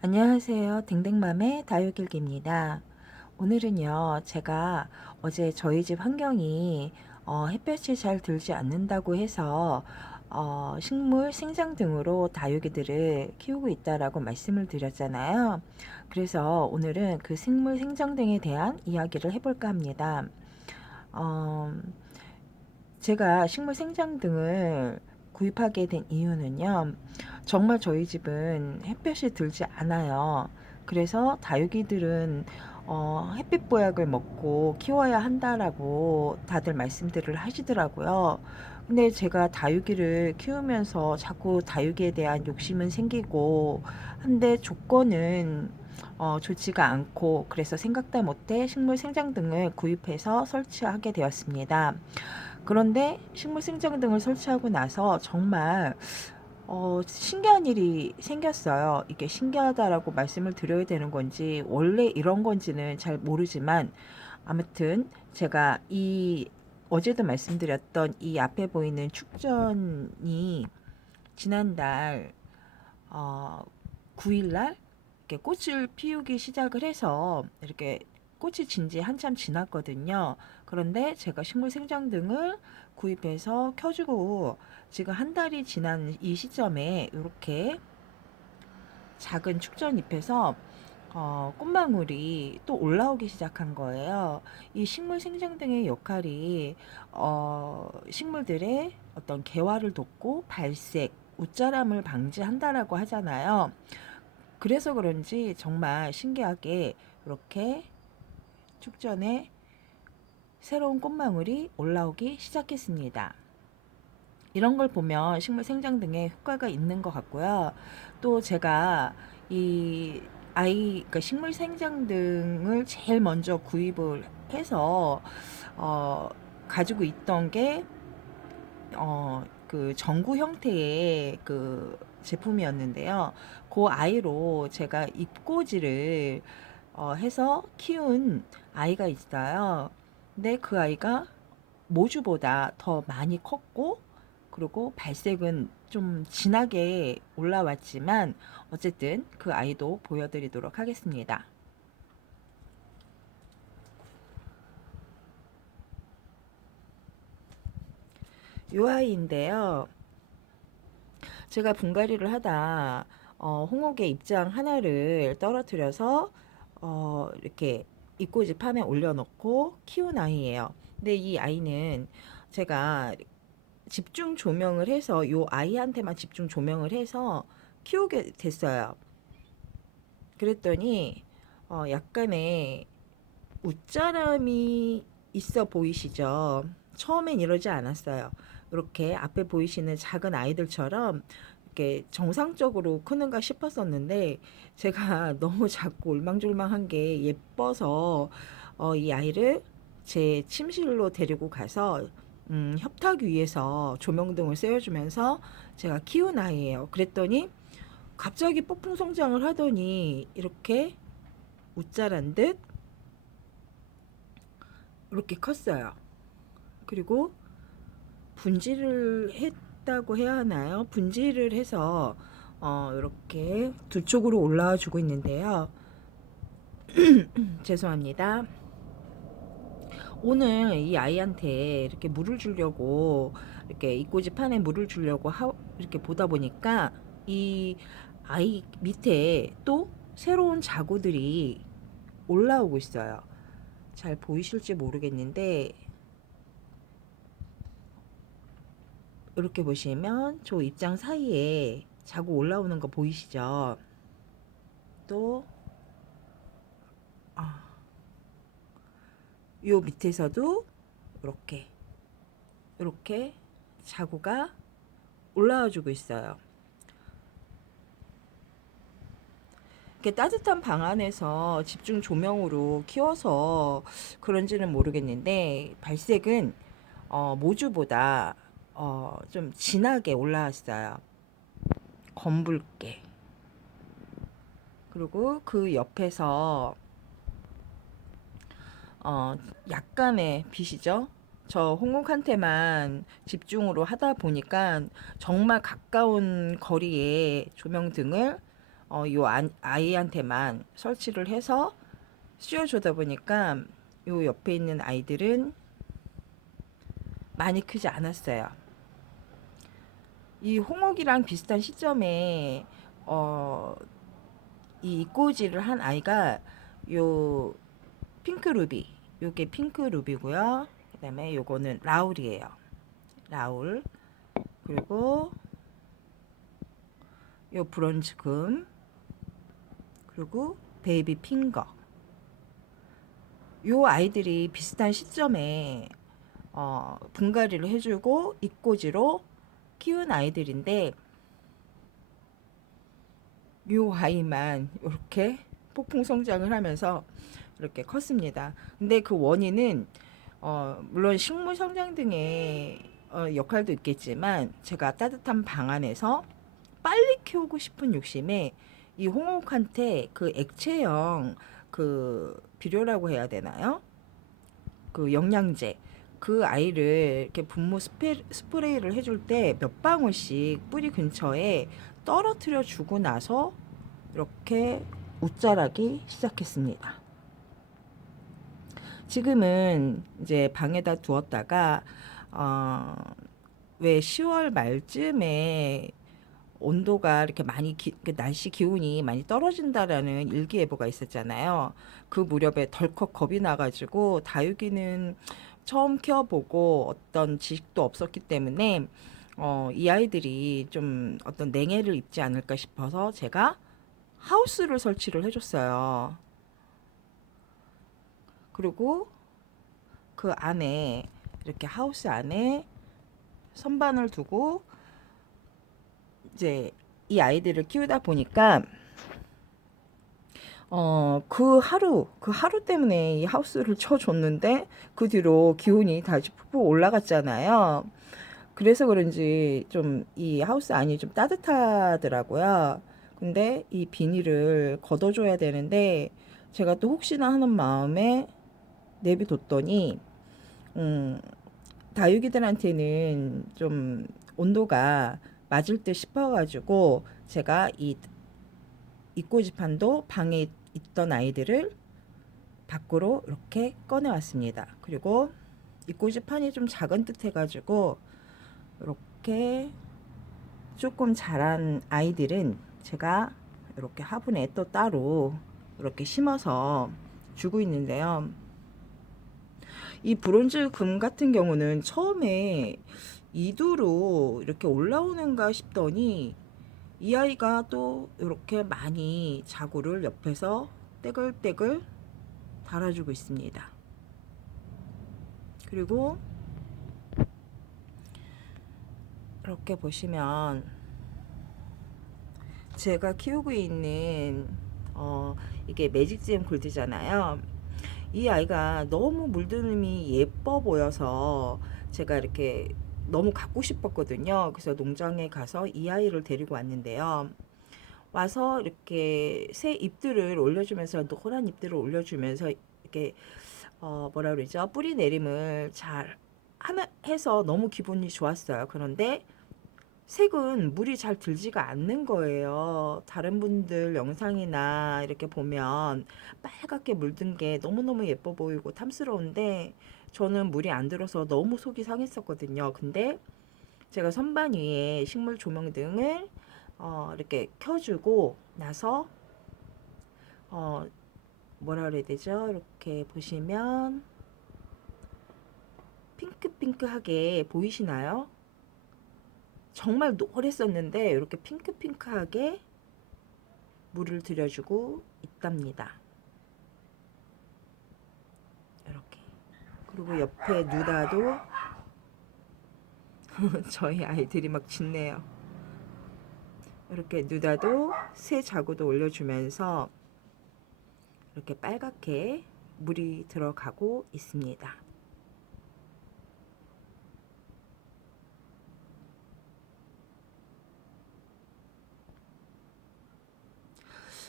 안녕하세요. 댕댕맘의 다육일기입니다. 오늘은요, 제가 어제 저희 집 환경이 햇볕이 잘 들지 않는다고 해서 식물 생장 등으로 다육이들을 키우고 있다라고 말씀을 드렸잖아요. 그래서 오늘은 그 식물 생장 등에 대한 이야기를 해볼까 합니다. 어, 제가 식물 생장 등을 구입하게 된 이유는요. 정말 저희 집은 햇볕이 들지 않아요. 그래서 다육이들은 햇빛 보약을 먹고 키워야 한다라고 다들 말씀들을 하시더라고요. 근데 제가 다육이를 키우면서 자꾸 다육이에 대한 욕심은 생기고 한데 조건은 좋지가 않고 그래서 생각다 못해 식물 생장 등을 구입해서 설치하게 되었습니다. 그런데 식물 생장 등을 설치하고 나서 정말 신기한 일이 생겼어요. 이게 신기하다라고 말씀을 드려야 되는 건지 원래 이런 건지는 잘 모르지만 아무튼 제가 이 어제도 말씀드렸던 이 앞에 보이는 축전이 지난달 어, 9일날 이렇게 꽃을 피우기 시작을 해서 이렇게 꽃이 진지 한참 지났거든요. 그런데 제가 식물 생장등을 구입해서 켜주고 지금 한 달이 지난 이 시점에 이렇게 작은 축전잎에서 꽃망울이 또 올라오기 시작한 거예요. 이 식물 생장등의 역할이 식물들의 어떤 개화를 돕고 발색, 웃자람을 방지한다라고 하잖아요. 그래서 그런지 정말 신기하게 이렇게 축전에 새로운 꽃망울이 올라오기 시작했습니다. 이런 걸 보면 식물 생장 등에 효과가 있는 것 같고요. 또 제가 이 그러니까 식물 생장 등을 제일 먼저 구입을 해서 어, 가지고 있던 게 그 전구 형태의 그 제품이었는데요. 그 아이로 제가 잎꽂이를 해서 키운 아이가 있어요. 근데 그 아이가 모주보다 더 많이 컸고, 그리고 발색은 좀 진하게 올라왔지만, 어쨌든 그 아이도 보여드리도록 하겠습니다. 이 아이인데요. 제가 분갈이를 하다 홍옥의 입장 하나를 떨어뜨려서 이렇게 잎꽂이 판에 올려놓고 키운 아이예요. 근데 이 아이는 제가 집중 조명을 해서 요 아이한테만 집중 조명을 해서 키우게 됐어요. 그랬더니 약간의 웃자람이 있어 보이시죠? 처음엔 이러지 않았어요. 이렇게 앞에 보이시는 작은 아이들처럼 이렇게 정상적으로 크는가 싶었었는데 제가 너무 작고 울망졸망한 게 예뻐서 이 아이를 제 침실로 데리고 가서 협탁 위에서 조명등을 쐬어주면서 제가 키운 아이예요. 그랬더니 갑자기 폭풍 성장을 하더니 이렇게 웃자란 듯 이렇게 컸어요. 그리고 분질을 했다고 해야 하나요? 분질을 해서 이렇게 두 쪽으로 올라와 주고 있는데요. 죄송합니다. 오늘 이 아이한테 이렇게 물을 주려고 이렇게 이꼬지 판에 물을 주려고 이렇게 보다 보니까 이 아이 밑에 또 새로운 자구들이 올라오고 있어요. 잘 보이실지 모르겠는데 이렇게 보시면 저 입장 사이에 자구 올라오는 거 보이시죠? 또 요 밑에서도 이렇게 이렇게 자구가 올라와 주고 있어요. 이렇게 따뜻한 방 안에서 집중 조명으로 키워서 그런지는 모르겠는데 발색은 모주보다 좀 진하게 올라왔어요. 검붉게. 그리고 그 옆에서 어, 약간의 빛이죠. 저 홍옥한테만 집중으로 하다 보니까 정말 가까운 거리에 조명등을 요 아이한테만 설치를 해서 씌워주다 보니까 요 옆에 있는 아이들은 많이 크지 않았어요. 이 홍옥이랑 비슷한 시점에 이 입꼬지를 한 아이가 요 핑크 루비, 요게 핑크 루비고요. 그다음에 요거는 라울이에요. 라울. 그리고 요 브론즈 금, 그리고 베이비 핑거. 요 아이들이 비슷한 시점에 분갈이를 해주고 입꼬지로 키운 아이들인데, 요 아이만 이렇게 폭풍 성장을 하면서 이렇게 컸습니다. 근데 그 원인은 물론 식물 성장 등의 역할도 있겠지만, 제가 따뜻한 방 안에서 빨리 키우고 싶은 욕심에 이 홍옥한테 그 액체형 그 비료라고 해야 되나요? 그 영양제, 그 아이를 이렇게 분무 스프레이를 해줄 때 몇 방울씩 뿌리 근처에 떨어뜨려 주고 나서 이렇게 웃자라기 시작했습니다. 지금은 이제 방에다 두었다가 왜 10월 말쯤에 온도가 이렇게 많이 날씨 기온이 많이 떨어진다라는 일기예보가 있었잖아요. 그 무렵에 덜컥 겁이 나가지고 다육이는 처음 키워보고 어떤 지식도 없었기 때문에 이 아이들이 좀 어떤 냉해를 입지 않을까 싶어서 제가 하우스를 설치를 해줬어요. 그리고 그 안에 이렇게 하우스 안에 선반을 두고 이제 이 아이들을 키우다 보니까 그 하루 때문에 이 하우스를 쳐줬는데 그 뒤로 기온이 다시 푹푹 올라갔잖아요. 그래서 그런지 좀 이 하우스 안이 좀 따뜻하더라고요. 근데 이 비닐을 걷어줘야 되는데 제가 또 혹시나 하는 마음에 내비뒀더니 음, 다육이들한테는 좀 온도가 맞을 듯 싶어가지고 제가 이 입꼬지판도 방에 있던 아이들을 밖으로 이렇게 꺼내왔습니다. 그리고 입꼬지판이 좀 작은 듯 해가지고 이렇게 조금 자란 아이들은 제가 이렇게 화분에 또 따로 이렇게 심어서 주고 있는데요. 이 브론즈 금 같은 경우는 처음에 이두로 이렇게 올라오는가 싶더니 이 아이가 또 이렇게 많이 자구를 옆에서 떼글떼글 달아주고 있습니다. 그리고 이렇게 보시면 제가 키우고 있는 이게 매직잼 골드잖아요. 이 아이가 너무 물드름이 예뻐 보여서 제가 이렇게 너무 갖고 싶었거든요. 그래서 농장에 가서 이 아이를 데리고 왔는데요. 와서 이렇게 새 잎들을 올려주면서, 노란 잎들을 올려주면서 이렇게 뭐라 그러죠? 뿌리 내림을 잘 해서 너무 기분이 좋았어요. 그런데 색은 물이 잘 들지가 않는 거예요. 다른 분들 영상이나 이렇게 보면 빨갛게 물든 게 너무너무 예뻐 보이고 탐스러운데, 저는 물이 안 들어서 너무 속이 상했었거든요. 근데 제가 선반 위에 식물 조명 등을 이렇게 켜주고 나서 어, 뭐라 그래야 되죠? 이렇게 보시면 핑크핑크하게 보이시나요? 정말 노랬었는데 이렇게 핑크핑크하게 물을 들여주고 있답니다. 이렇게. 그리고 옆에 누다도 저희 아이들이 막 짖네요. 이렇게 누다도 새 자구도 올려주면서 이렇게 빨갛게 물이 들어가고 있습니다.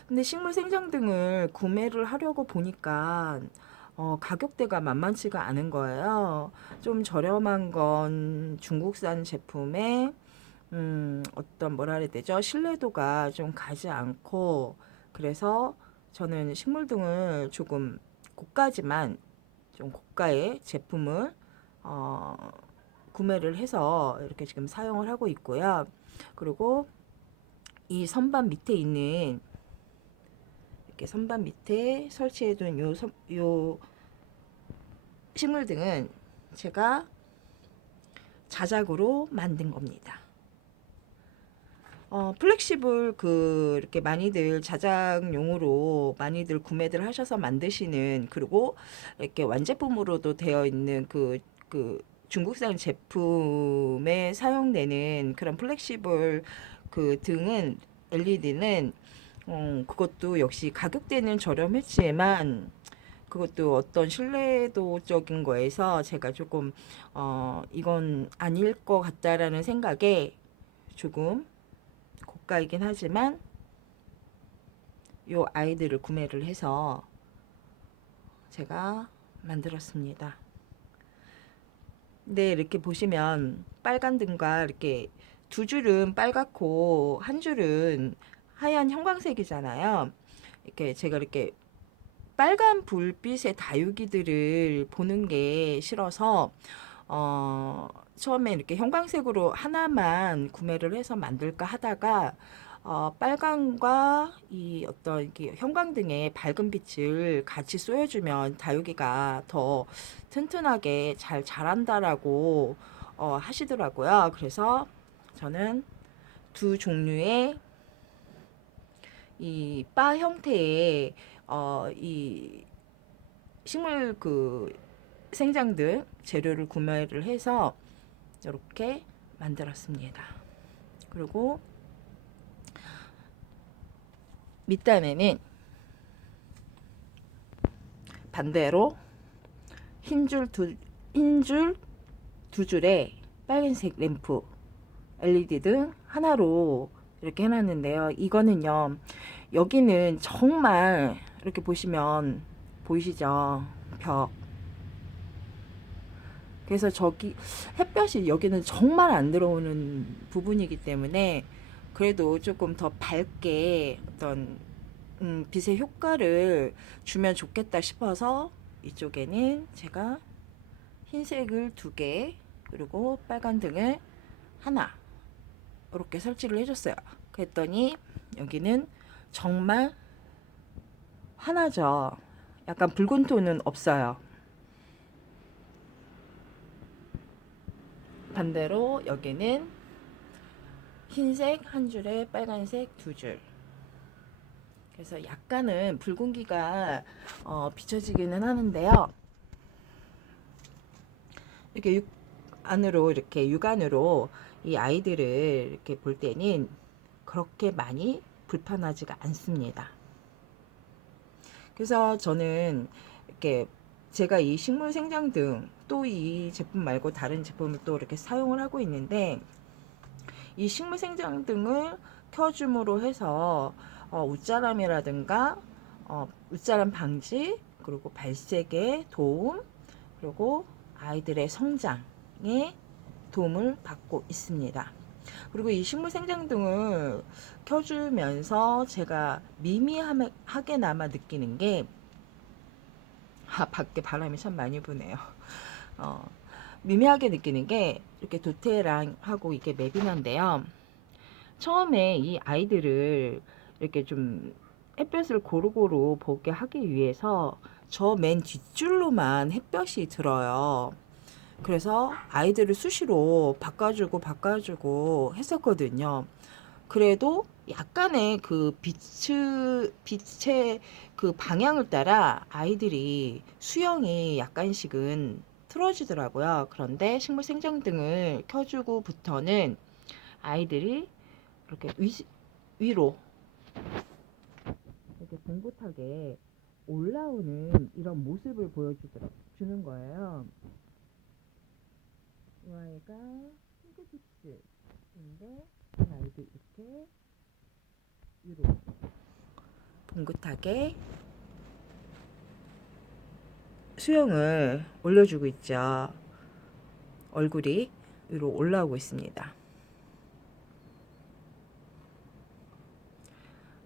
근데 식물 생장등을 구매를 하려고 보니까 가격대가 만만치가 않은 거예요. 좀 저렴한 건 중국산 제품에 어떤 뭐라 해야 되죠? 신뢰도가 좀 가지 않고, 그래서 저는 식물등을 조금 고가지만 좀 고가의 제품을 어, 구매를 해서 이렇게 지금 사용을 하고 있고요. 그리고 이 선반 밑에 있는, 이렇게 선반 밑에 설치해둔 요 식물등은 제가 자작으로 만든 겁니다. 플렉시블 이렇게 많이들 자작용으로 많이들 구매들 하셔서 만드시는, 그리고 이렇게 완제품으로도 되어 있는 중국산 제품에 사용되는 그런 플렉시블 등은, LED는 그것도 역시 가격대는 저렴했지만 그것도 어떤 신뢰도적인 거에서 제가 조금 이건 아닐 것 같다라는 생각에 조금 고가이긴 하지만 요 아이들을 구매를 해서 제가 만들었습니다. 근데 이렇게 보시면 빨간 등과 이렇게 두 줄은 빨갛고 한 줄은 하얀 형광색이잖아요. 이렇게 제가 이렇게 빨간 불빛의 다육이들을 보는 게 싫어서 처음에 이렇게 형광색으로 하나만 구매를 해서 만들까 하다가 빨강과 이 어떤 이게 형광등의 밝은 빛을 같이 쏘여주면 다육이가 더 튼튼하게 잘 자란다라고 하시더라고요. 그래서 저는 두 종류의 이 바 형태의 이 식물 생장등 재료를 구매를 해서 이렇게 만들었습니다. 그리고 밑단에는 반대로 흰 줄 두 줄에 빨간색 램프 LED 등 하나로 이렇게 해놨는데요. 이거는요, 여기는 정말 이렇게 보시면 보이시죠? 벽. 그래서 저기 햇볕이 여기는 정말 안 들어오는 부분이기 때문에 그래도 조금 더 밝게 어떤 빛의 효과를 주면 좋겠다 싶어서 이쪽에는 제가 흰색을 두 개, 그리고 빨간 등을 하나 이렇게 설치를 해줬어요. 그랬더니 여기는 정말 환하죠. 약간 붉은 톤은 없어요. 반대로 여기는 흰색 한 줄에 빨간색 두 줄. 그래서 약간은 붉은기가 비춰지기는 하는데요. 이렇게 안으로, 이렇게 육안으로 이 아이들을 이렇게 볼 때는 그렇게 많이 불편하지가 않습니다. 그래서 저는 이렇게 제가 이 식물 생장등 또 이 제품 말고 다른 제품을 또 이렇게 사용을 하고 있는데, 이 식물 생장등을 켜줌으로 해서 웃자람이라든가 웃자람 방지, 그리고 발색에 도움, 그리고 아이들의 성장에 도움을 받고 있습니다. 그리고 이 식물 생장등을 켜주면서 제가 미미하게나마 느끼는 게, 밖에 바람이 참 많이 부네요. 어, 미미하게 느끼는 게 이렇게 도테랑하고 이게 맵이난데요. 처음에 이 아이들을 이렇게 좀 햇볕을 고루고루 보게 하기 위해서 저 맨 뒷줄로만 햇볕이 들어요. 그래서 아이들을 수시로 바꿔주고 했었거든요. 그래도 약간의 빛의 방향을 따라 아이들이 수영이 약간씩은 틀어지더라고요. 그런데 식물 생장등을 켜주고부터는 아이들이 이렇게 위로 이렇게 봉긋하게 올라오는 이런 모습을 주는 거예요. 이 아이가 핑크빛인데 이 아이도 이렇게 위로 봉긋하게 수영을 올려주고 있죠. 얼굴이 위로 올라오고 있습니다.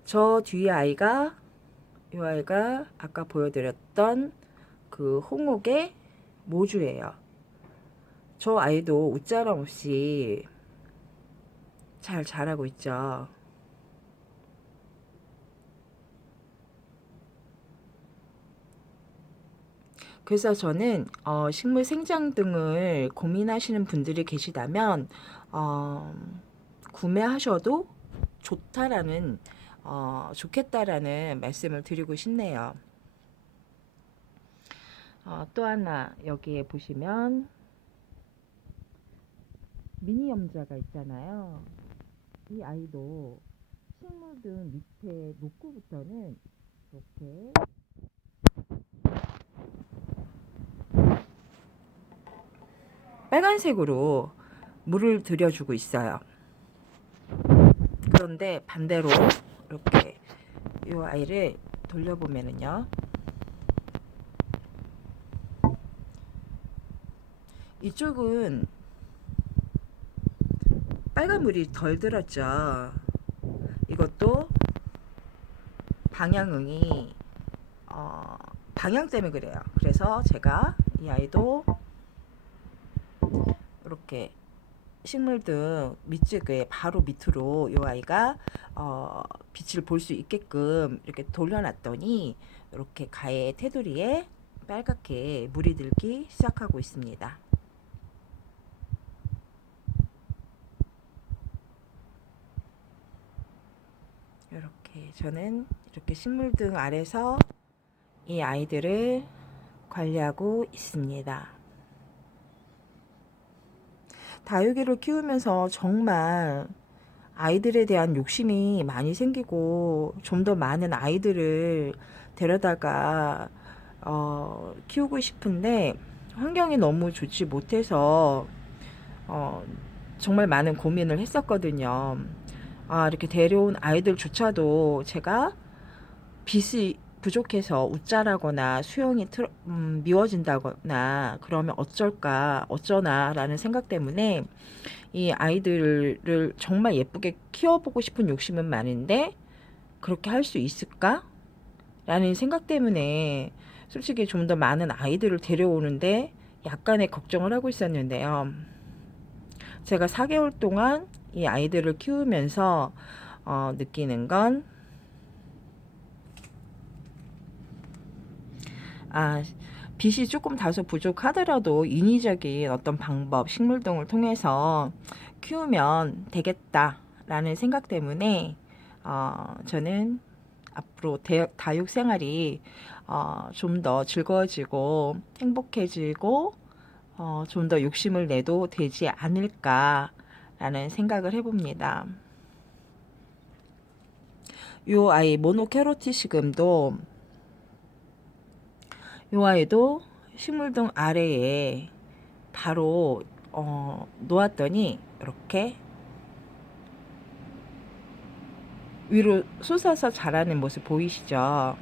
저 뒤에 아이가, 이 아이가 아까 보여드렸던 그 홍옥의 모주예요. 저 아이도 웃자람 없이 잘 자라고 있죠. 그래서 저는 식물 생장 등을 고민하시는 분들이 계시다면 어, 구매하셔도 좋다라는 좋겠다라는 말씀을 드리고 싶네요. 또 하나 여기에 보시면 미니 염자가 있잖아요. 이 아이도 식물 등 밑에 녹구부터는 이렇게 빨간색으로 물을 들여주고 있어요. 그런데 반대로 이렇게 이 아이를 돌려보면은요, 이쪽은 빨간 물이 덜 들었죠. 이것도 방향응이 방향 때문에 그래요. 그래서 제가 이 아이도 이렇게 식물 등 밑쪽에 바로 밑으로 이 아이가 빛을 볼 수 있게끔 이렇게 돌려놨더니 이렇게 가해 테두리에 빨갛게 물이 들기 시작하고 있습니다. 이렇게 저는 이렇게 식물 등 아래서 이 아이들을 관리하고 있습니다. 다육이를 키우면서 정말 아이들에 대한 욕심이 많이 생기고 좀 더 많은 아이들을 데려다가 키우고 싶은데 환경이 너무 좋지 못해서 어, 정말 많은 고민을 했었거든요. 이렇게 데려온 아이들조차도 제가 빛이 부족해서 웃자라거나 수영이 미워진다거나 그러면 어쩔까 어쩌나라는 생각 때문에 이 아이들을 정말 예쁘게 키워보고 싶은 욕심은 많은데 그렇게 할 수 있을까? 라는 생각 때문에 솔직히 좀 더 많은 아이들을 데려오는데 약간의 걱정을 하고 있었는데요. 제가 4개월 동안 이 아이들을 키우면서 느끼는 건 빛이 조금 다소 부족하더라도 인위적인 어떤 방법, 식물 등을 통해서 키우면 되겠다라는 생각 때문에 저는 앞으로 다육 생활이 좀 더 즐거워지고 행복해지고 좀 더 욕심을 내도 되지 않을까라는 생각을 해봅니다. 요 아이 모노케로티시금도 요 아이도 식물등 아래에 바로 놓았더니 이렇게 위로 솟아서 자라는 모습 보이시죠?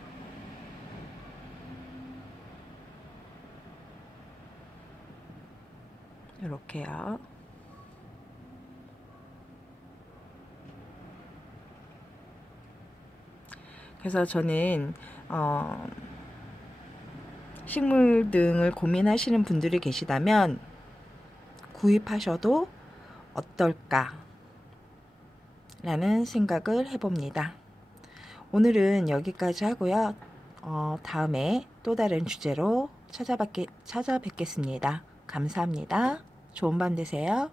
이렇게요. 그래서 저는 식물 등을 고민하시는 분들이 계시다면 구입하셔도 어떨까 라는 생각을 해봅니다. 오늘은 여기까지 하고요. 다음에 또 다른 주제로 찾아뵙겠습니다. 감사합니다. 좋은 밤 되세요.